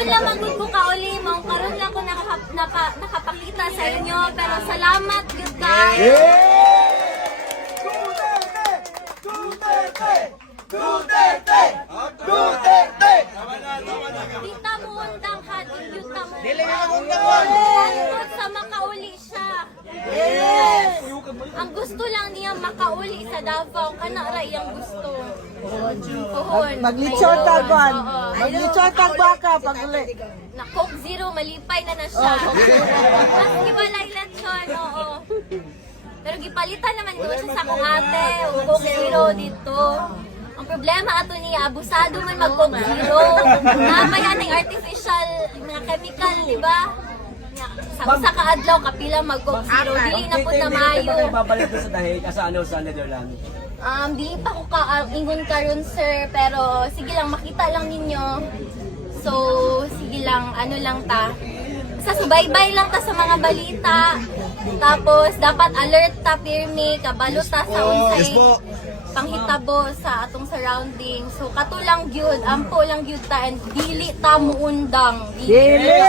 Karon lang magud ko kauli mo, karon lang ko nakapakita sa inyo, pero salamat gyud guys. Duterte! Duterte! Dita mo undang ha, inyot na mo. Dili na undang. Hangtod sa makauli siya. Yes! Ang gusto lang niya makauli sa Davao, kana ra iyang gusto. Puhon. Maglitsyon tag kuan. Oo. Maglitsyon tag baka pag uli. Na Coke Zero, malipay na siya. Mas giwalay lechon, oo. Pero gipalitan naman ko siya sa akong ate, o Coke Zero dito. Ang problema ato niya, abusado man mag Coke Zero. Namaya ng artificial na chemical, di ba? Sa kaadlaw, kapila mag Coke Zero. Dili na po na mayo. Babalik ko sa dahil sa sa Netherlands. Dili pa ko ingon karon sir, pero sige lang, makita lang ninyo. So, sige lang, ano lang ta. Sa subaybay lang ta sa mga balita. Tapos, dapat alert ta, pirmi, kabalo ta sa unsay panghitabo sa atong surrounding. So, kato lang gyud, ampo lang gyud ta, and dili ta muundang. Dili!